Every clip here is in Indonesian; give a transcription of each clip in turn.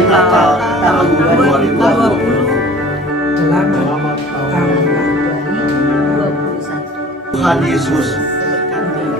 Hari Natal tahun 2020. Selamat tahun baru 2021. Tuhan Yesus Berkati.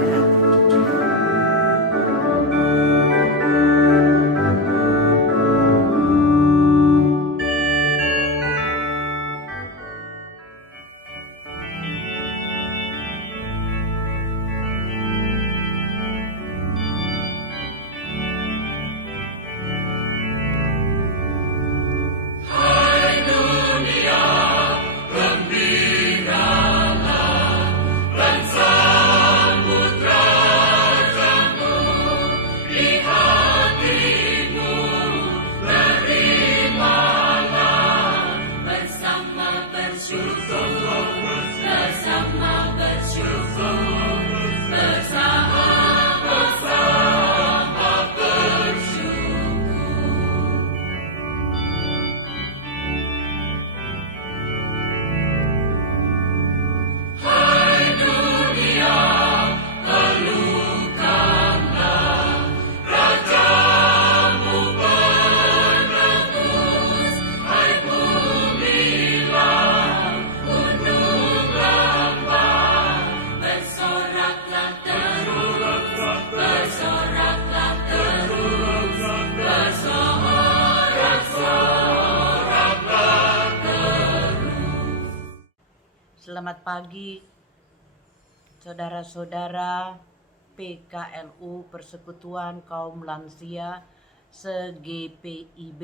Selamat pagi, saudara-saudara PKLU Persekutuan Kaum Lansia se-GPIB.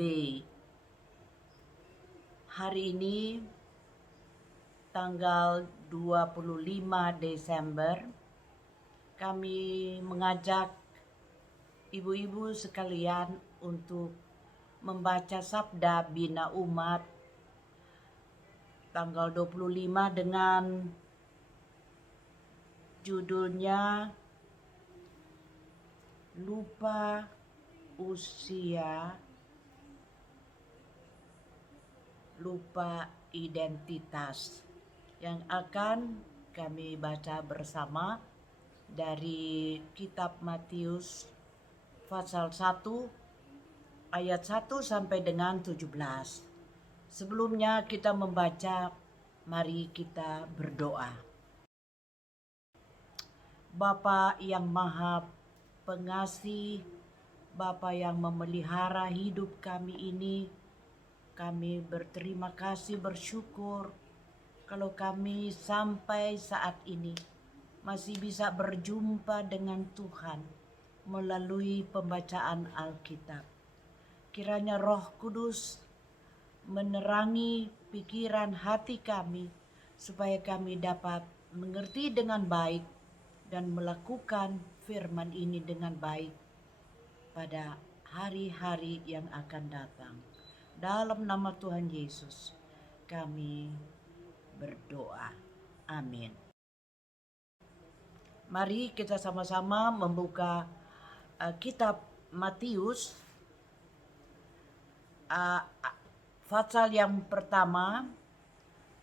Hari ini tanggal 25 Desember kami mengajak ibu-ibu sekalian untuk membaca Sabda Bina Umat tanggal 25 dengan judulnya Lupa Usia, Lupa Identitas, yang akan kami baca bersama dari kitab Matius pasal 1 ayat 1 sampai dengan 17. Sebelumnya kita membaca, mari kita berdoa. Bapa yang Maha Pengasih, Bapa yang memelihara hidup kami ini, kami berterima kasih, bersyukur kalau kami sampai saat ini masih bisa berjumpa dengan Tuhan melalui pembacaan Alkitab. Kiranya Roh Kudus menerangi pikiran hati kami supaya kami dapat mengerti dengan baik dan melakukan firman ini dengan baik pada hari-hari yang akan datang. Dalam nama Tuhan Yesus kami berdoa. Amin. Mari kita sama-sama membuka kitab Matius pasal yang pertama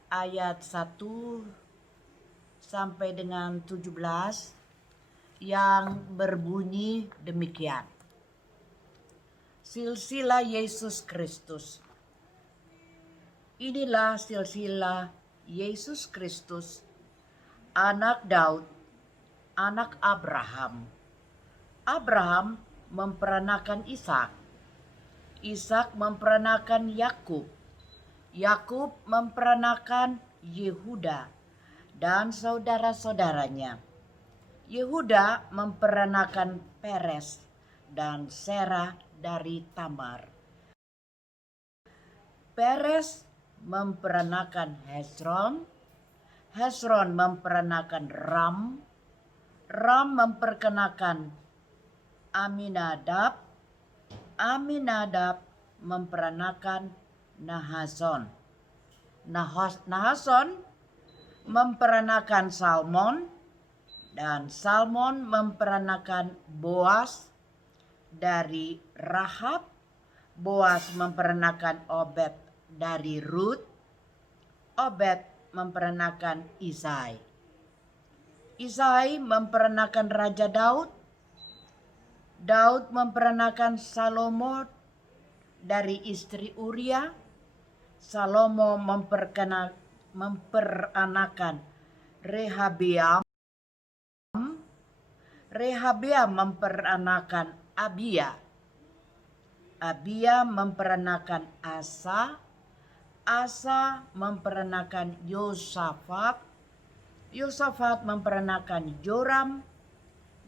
ayat 1 sampai dengan 17 yang berbunyi demikian. Silsilah Yesus Kristus. Inilah silsilah Yesus Kristus, anak Daud, anak Abraham. Abraham memperanakan Ishak. Ishak memperanakan Yakub. Yakub memperanakan Yehuda dan saudara-saudaranya. Yehuda memperanakan Peres dan Serah dari Tamar. Peres memperanakan Hezron. Hezron memperanakan Ram. Ram memperkenakan Aminadab. Aminadab memperanakan Nahason. Nahason memperanakan Salmon, dan Salmon memperanakan Boas dari Rahab. Boas memperanakan Obed dari Rut. Obed memperanakan Isai. Isai memperanakan Raja Daud. Daud memperanakan Salomo dari istri Uria. Salomo memperanakan Rehabeam. Rehabeam memperanakan Abia. Abia memperanakan Asa. Asa memperanakan Yosafat. Yosafat memperanakan Yoram.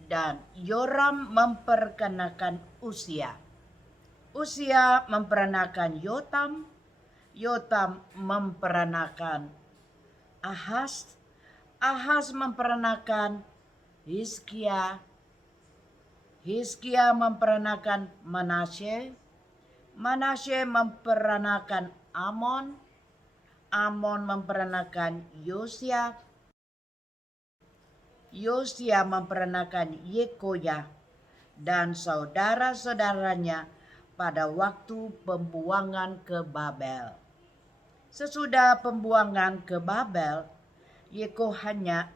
Dan Yoram memperanakan Usia. Usia memperanakan Yotam. Yotam memperanakan Ahaz. Ahaz memperanakan Hizkia. Hizkia memperanakan Manasye. Manasye memperanakan Amon. Amon memperanakan Yosia. Yosia memperanakan Yekoyah dan saudara-saudaranya pada waktu pembuangan ke Babel. Sesudah pembuangan ke Babel, Yekonya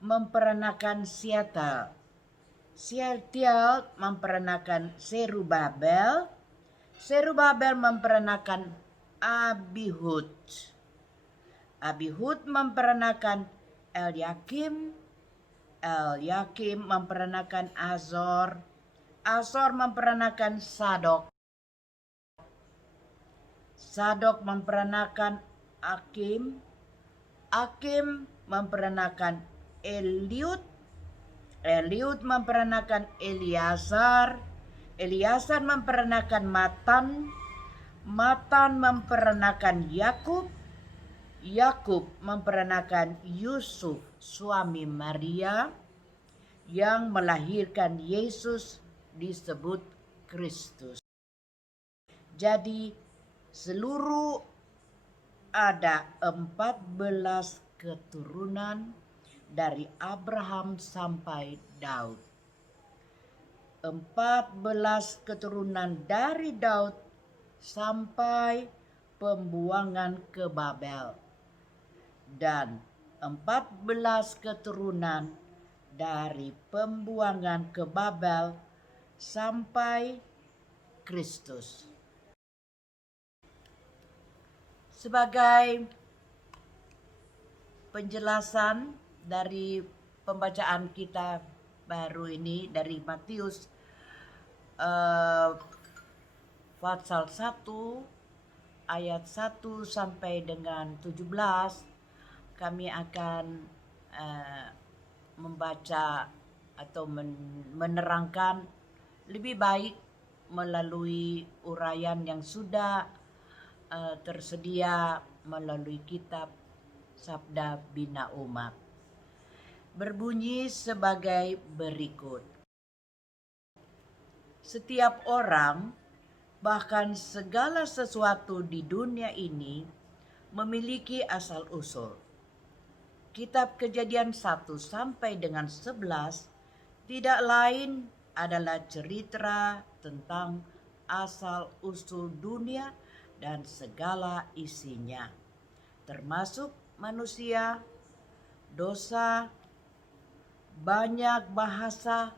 memperanakan Sealtiel. Sealtiel memperanakan Serubabel. Serubabel memperanakan Abihud. Abihud memperanakan Elyakim. Elyakim memperanakan Azor. Azor memperanakan Sadok. Sadok memperanakan Akim. Akim memperanakan Eliud. Eliud memperanakan Eleazar. Eleazar memperanakan Matan. Matan memperanakan Yakub. Yakub memperanakan Yusuf, suami Maria, yang melahirkan Yesus disebut Kristus. Jadi seluruh ada 14 keturunan dari Abraham sampai Daud. 14 keturunan dari Daud sampai pembuangan ke Babel. Dan 14 keturunan dari pembuangan ke Babel sampai Kristus. Sebagai penjelasan dari pembacaan kita baru ini dari Matius pasal 1 ayat 1 sampai dengan 17, kami akan membaca atau menerangkan lebih baik melalui uraian yang sudah tersedia melalui kitab Sabda Bina Umat. Berbunyi sebagai berikut. Setiap orang, bahkan segala sesuatu di dunia ini memiliki asal-usul. Kitab Kejadian 1 sampai dengan 11 tidak lain adalah cerita tentang asal-usul dunia dan segala isinya, termasuk manusia, dosa, banyak bahasa,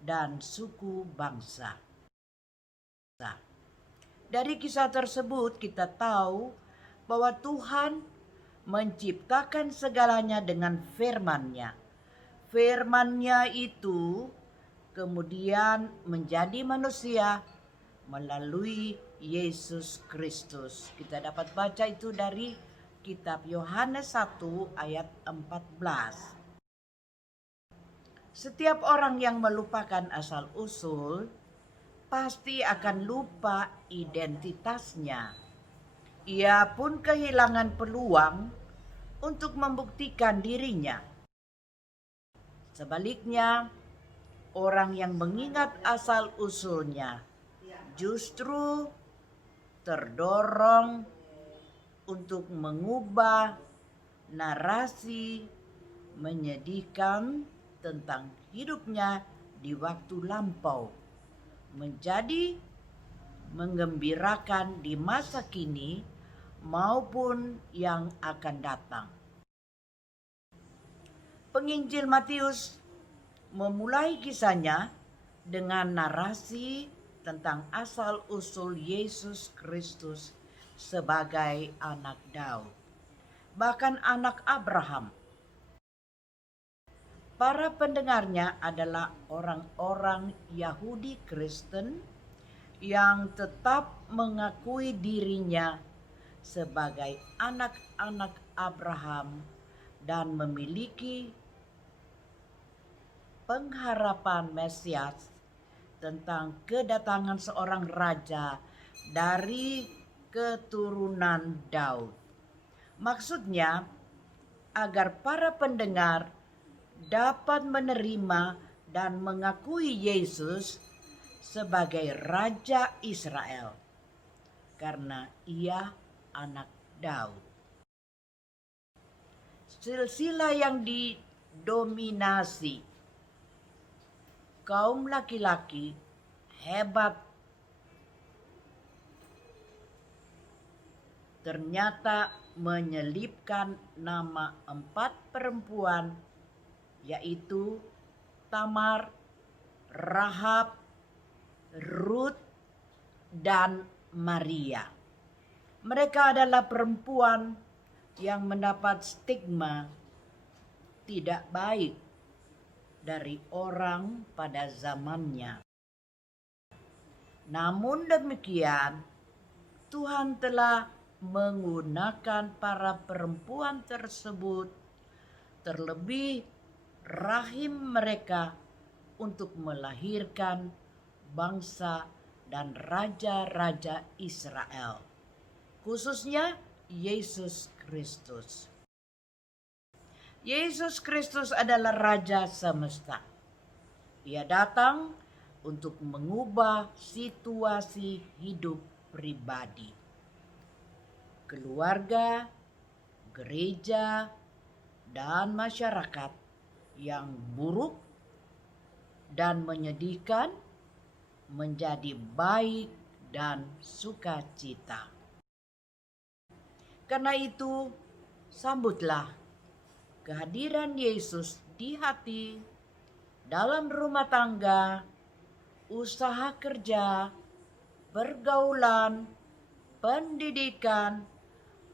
dan suku bangsa. Dari kisah tersebut kita tahu bahwa Tuhan menciptakan segalanya dengan firman-Nya. Firman-Nya itu kemudian menjadi manusia melalui Yesus Kristus. Kita dapat baca itu dari kitab Yohanes 1 ayat 14. Setiap orang yang melupakan asal-usul pasti akan lupa identitasnya. Ia pun kehilangan peluang untuk membuktikan dirinya. Sebaliknya, orang yang mengingat asal-usulnya justru terdorong untuk mengubah narasi menyedihkan tentang hidupnya di waktu lampau menjadi menggembirakan di masa kini maupun yang akan datang. Penginjil Matius memulai kisahnya dengan narasi tentang asal-usul Yesus Kristus sebagai anak Daud, bahkan anak Abraham. Para pendengarnya adalah orang-orang Yahudi Kristen yang tetap mengakui dirinya sebagai anak-anak Abraham dan memiliki pengharapan Mesias tentang kedatangan seorang raja dari keturunan Daud. Maksudnya, agar para pendengar dapat menerima dan mengakui Yesus sebagai Raja Israel karena ia anak Daud. Silsilah yang didominasi kaum laki-laki hebat ternyata menyelipkan nama 4 perempuan, yaitu Tamar, Rahab, Ruth, dan Maria. Mereka adalah perempuan yang mendapat stigma tidak baik dari orang pada zamannya. Namun demikian, Tuhan telah menggunakan para perempuan tersebut, terlebih rahim mereka, untuk melahirkan bangsa dan raja-raja Israel, khususnya Yesus Kristus. Yesus Kristus adalah Raja semesta. Ia datang untuk mengubah situasi hidup pribadi, keluarga, gereja, dan masyarakat yang buruk dan menyedihkan menjadi baik dan sukacita. Karena itu, sambutlah kehadiran Yesus di hati, dalam rumah tangga, usaha kerja, pergaulan, pendidikan,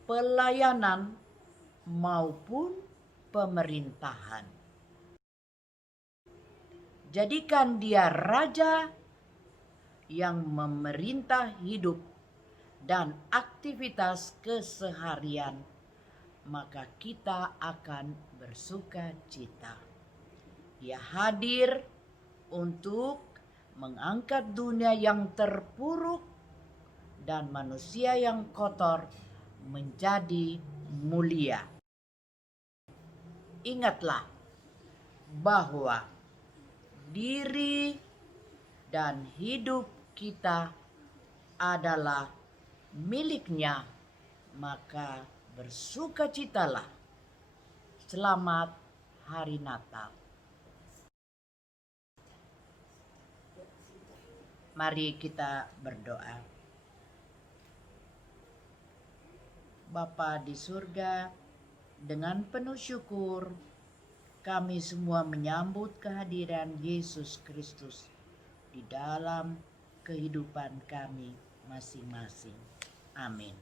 pelayanan, maupun pemerintahan. Jadikan dia raja yang memerintah hidup dan aktivitas keseharian, maka kita akan bersuka cita. Dia hadir untuk mengangkat dunia yang terpuruk dan manusia yang kotor menjadi mulia. Ingatlah bahwa diri dan hidup kita adalah miliknya, maka bersukacitalah. Selamat Hari Natal. Mari kita berdoa. Bapa di surga, dengan penuh syukur kami semua menyambut kehadiran Yesus Kristus di dalam kehidupan kami masing-masing. Amin.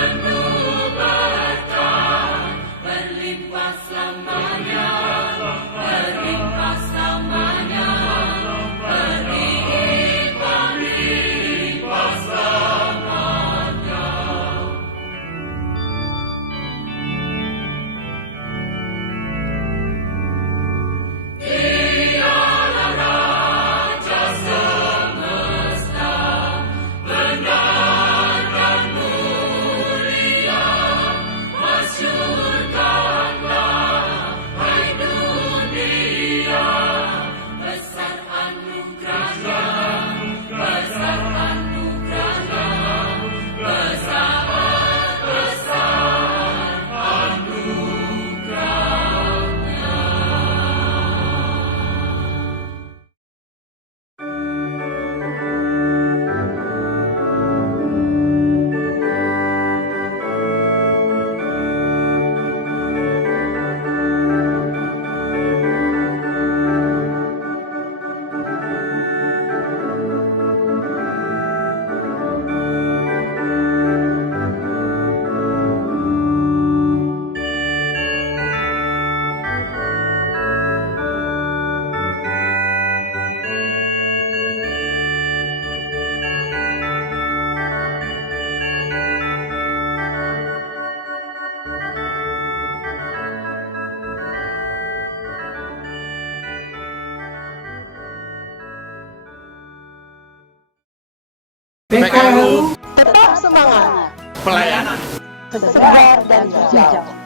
Penuh PKU tetap semangat, pelayanan segar dan hijau.